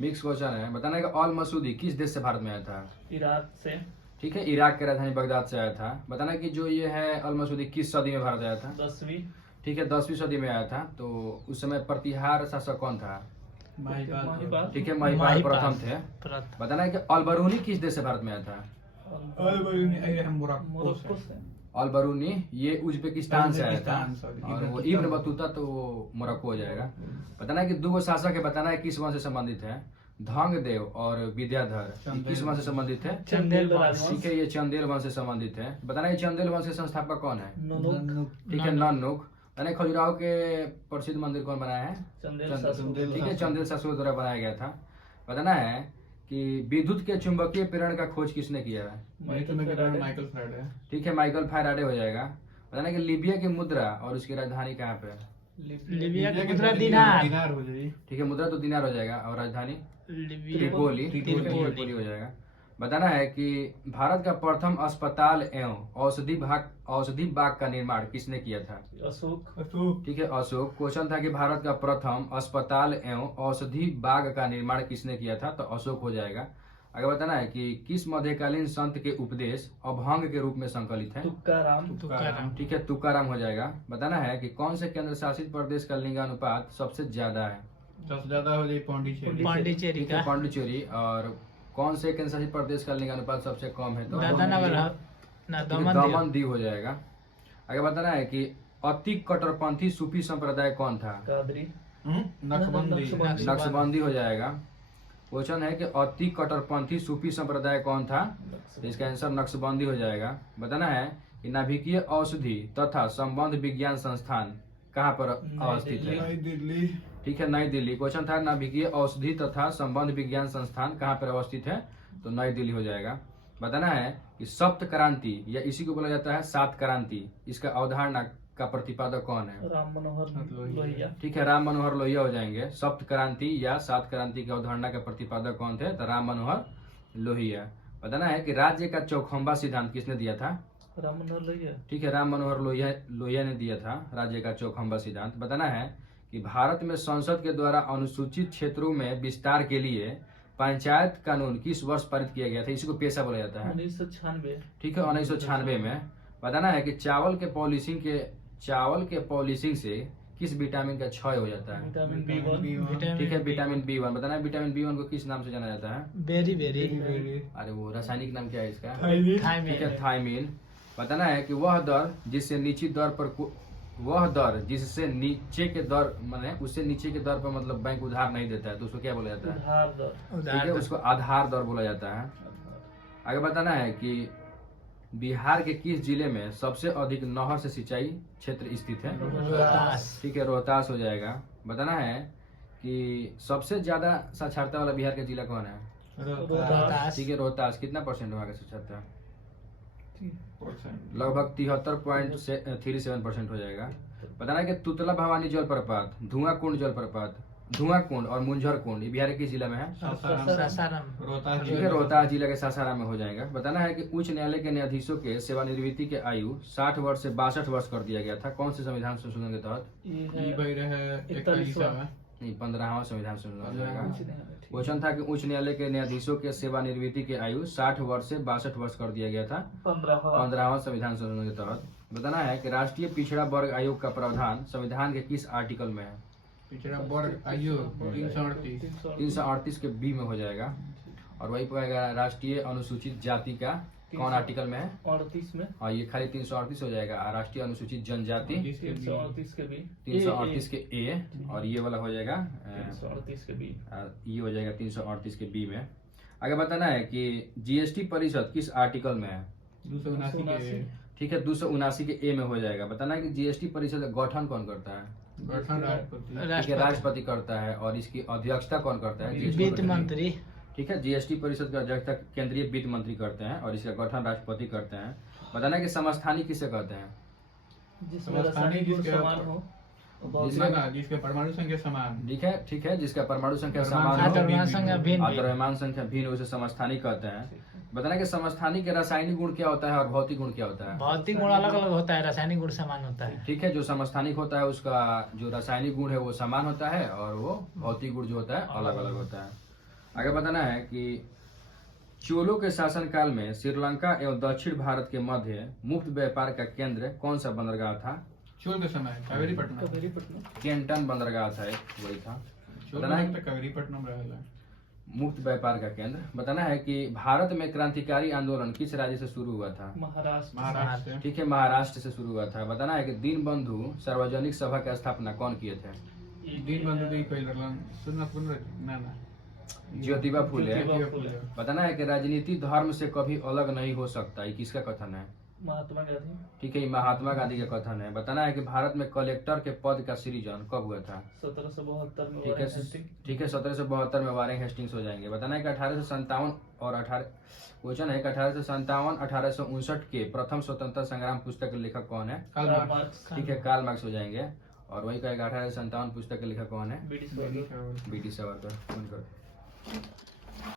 Mix question है। बताना है कि अल मसूदी किस देश से भारत में आया था? इराक से। ठीक है, इराक की राजधानी बगदाद से आया था। बताना है कि जो ये है अल मसूदी किस सदी में भारत आया था? 10वीं। ठीक है, 10वीं सदी में आया था। तो उस समय प्रतिहार शासक कौन था? महिपाल। ठीक है, महिपाल प्रथम थे। बताना है कि अलबरूनी किस देश से भारत में आया था? मोरक्को से। अलबरूनी ये उज्बेकिस्तान से आया था। और वो इब्न बतूता तो वो मोरक्को हो जाएगा। बताना है कि दो शासक है, बताना है किस वंश से संबंधित है? धंगदेव और विद्याधर किस वंश से संबंधित है? चंदेल वंश। ठीक है, ये चंदेल वंश से संबंधित है। बताना है चंदेल वंश के संस्थापक कौन है? ननुक। ठीक है, ननुक। बताना खजुराहो के प्रसिद्ध मंदिर कौन बनाया है? चंदेल शासक। ठीक है, चंदेल शासकों द्वारा बनाया गया था। बताना है कि विद्युत के चुंबकीय प्रेरण का खोज किसने किया है? Michael Faraday. ठीक है, माइकल फैराडे हो जाएगा। बताना है कि लीबिया की मुद्रा और उसकी राजधानी कहाँ पे है? लीबिया की मुद्रा दिनार हो जाएगी। ठीक है, मुद्रा तो दिनार हो जाएगा और राजधानी ट्रिपोली। ट्रिपोली हो जाएगा। बताना है कि भारत का प्रथम अस्पताल एवं औषधि बाग का निर्माण किसने किया था? अशोक। ठीक है, अशोक। क्वेश्चन था कि भारत का प्रथम अस्पताल एवं औषधि बाग का निर्माण किसने किया था? तो अशोक हो जाएगा। आगे बताना है कि किस मध्यकालीन संत के उपदेश अभंग के रूप में संकलित है? तुकाराम। ठीक है, तुकाराम हो जाएगा। बताना है कि कौन से केंद्र शासित प्रदेश का लिंगानुपात सबसे ज्यादा है? सबसे ज्यादा हो जाए पांडिचेरी ठीक है, पांडिचेरी। और कौन से केंद्र शासित प्रदेश का लिंगानुपात सबसे कम है? तो दमन दीव हो जाएगा। आगे बताना है कि अति कट्टरपंथी सूफी संप्रदाय कौन था? कादरी। नक्शबंदी हो जाएगा। क्वेश्चन है कि अति कट्टरपंथी सूफी संप्रदाय कौन था? इसका आंसर नक्शबंदी हो जाएगा। बताना है कि नाभिकीय औषधि तथा संबंध विज्ञान संस्थान कहाँ पर अवस्थित है? नई दिल्ली। ठीक है, नई दिल्ली। क्वेश्चन था नाभिकीय औषधि तथा संबंध विज्ञान संस्थान कहाँ पर अवस्थित है? तो नई दिल्ली हो जाएगा। बताना है कि सप्त क्रांति या इसी को बोला जाता है सात क्रांति, इसका अवधारणा का प्रतिपादक कौन है? राम मनोहर लोहिया। ठीक है, राम मनोहर लोहिया हो जाएंगे। सप्त क्रांति या सात क्रांति की अवधारणा के प्रतिपादक कौन थे? तो राम मनोहर लोहिया। बताना है कि राज्य का चौखंबा सिद्धांत किसने दिया था? राम मनोहर लोहिया। ठीक है, राम मनोहर लोहिया ने दिया था राज्य का चौखंबा सिद्धांत। बताना है कि भारत में संसद के द्वारा अनुसूचित क्षेत्रों में विस्तार के लिए पंचायत कानून किस वर्ष पारित किया गया था? इसी को पेशा बोला जाता है। 1996। ठीक है, 1996 में। बताना है कि चावल के पॉलिशिंग से किस विटामिन का क्षय हो जाता है? Vitamin B1। ठीक है, विटामिन B1। बताना है विटामिन B1 को किस नाम से जाना जाता है? बेरी। अरे वो रासायनिक नाम क्या है इसका? थायमीन। ठीक है, थायमीन। बताना है कि वह दर जिससे नीचे के दर माने उससे नीचे के दर पर मतलब बैंक उधार नहीं देता है तो उसको क्या बोला जाता है? उधार दर। ठीक है, उसको आधार दर बोला जाता है। आगे बताना है कि बिहार के किस जिले में सबसे अधिक नहर से सिंचाई क्षेत्र स्थित है? ठीक है, रोहतास हो जाएगा। बताना है कि सबसे ज्यादा साक्षरता वाला बिहार का जिला कौन है? रोहतास। ठीक है, रोहतास। कितना परसेंट वहाँ का साक्षरता? लगभग 73.37% हो जाएगा। बताना है कि तुतला भवानी जलप्रपात, धुआं कुंड और मुंझर कुंड ये बिहार के किस जिला में है? ठीक है, रोहतास जिला के सासाराम में हो जाएगा। बताना है कि उच्च न्यायालय के न्यायाधीशों के सेवानिवृत्ति के आयु 60 वर्ष से 62 वर्ष कर दिया गया था। कौन से संविधान संशोधन के तहत? नहीं, 15वां संविधान संशोधन हो जाएगा। क्वेश्चन था कि उच्च न्यायालय के न्यायाधीशों के सेवानिवृत्ति के आयु 60 वर्ष से 62 वर्ष कर दिया गया था 15वां संविधान संशोधन के तहत। बताना है कि राष्ट्रीय पिछड़ा वर्ग आयोग का प्रावधान संविधान के किस आर्टिकल में है? पिछड़ा वर्ग आयोग 338 के बी में हो जाएगा। और वही पाएगा राष्ट्रीय अनुसूचित जाति का कौन आर्टिकल में है? 38 में। हाँ, ये खाली 338 हो जाएगा। राष्ट्रीय अनुसूचित जनजाति 338 के बी। 338 के ए और ये वाला हो जाएगा 338 के बी। ये हो जाएगा 338 के बी में। आगे बताना है कि जीएसटी परिषद किस आर्टिकल में है? 279 ठीक है, 279 के ए में हो जाएगा। बताना है कि जीएसटी परिषद का गठन कौन करता है? राष्ट्रपति करता है। और इसकी अध्यक्षता कौन करता है? वित्त मंत्री। ठीक है, जीएसटी परिषद का अध्यक्षता केंद्रीय वित्त मंत्री करते हैं और इसका गठन राष्ट्रपति करते हैं। बताना है कि समस्थानी किसे कहते हैं? जिसमें रासायनिक गुण समान हो, जिसके परमाणु संख्या समान। ठीक है, जिसका परमाणु संख्या समान हो, द्रव्यमान संख्या भिन्न, उसे समस्थानी कहते हैं। बताना कि समस्थानी के रासायनिक गुण क्या होता है और भौतिक गुण क्या होता है? भौतिक गुण अलग अलग होता है, रासायनिक गुण समान होता है। ठीक है, जो समस्थानिक होता है उसका जो रासायनिक गुण है वो समान होता है और वो भौतिक गुण जो होता है अलग अलग होता है। आगे बताना है कि चोलों के शासनकाल में श्रीलंका एवं दक्षिण भारत के मध्य मुफ्त व्यापार का केंद्र कौन सा बंदरगाह था? चोल के समय कावेरीपट्टनम। कावेरीपट्टनम। केंटन बंदरगाह था एक, वही था। चोल बताना है के कावेरीपट्टनम रहेला। मुफ्त व्यापार का केंद्र। बताना है कि भारत में क्रांतिकारी आंदोलन किस राज्य से शुरू हुआ था? महाराष्ट्र। ठीक है, महाराष्ट्र से शुरू हुआ था। बताना है कि दीनबंधु सार्वजनिक सभा की स्थापना कौन किए थे? दीनबंधु दी कोई लड़लन सुनना ना ना ज्योतिबा फुले। ज्योतिबा फुले। बताना है कि राजनीति धर्म से कभी अलग नहीं हो सकता, ये किसका कथन है? महात्मा गांधी। ठीक है, ये महात्मा गांधी का कथन है। बताना है कि भारत में कलेक्टर के पद का सृजन कब हुआ था? 1772 में ठीक है, वारेन हेस्टिंग। ठीक है, 1772 में वारेन हेस्टिंग्स हो जाएंगे। बताना है कि 1857 और 18 क्वेश्चन है कि 1857 1859 के प्रथम स्वतंत्रता संग्राम पुस्तक के लेखक कौन है? Karl Marx. ठीक है, कार्ल मार्क्स हो जाएंगे। और वही कहेगा 1857 पुस्तक के लेखक कौन है? बीडी सावर्कर। बीटी सावरकर। फोन करो।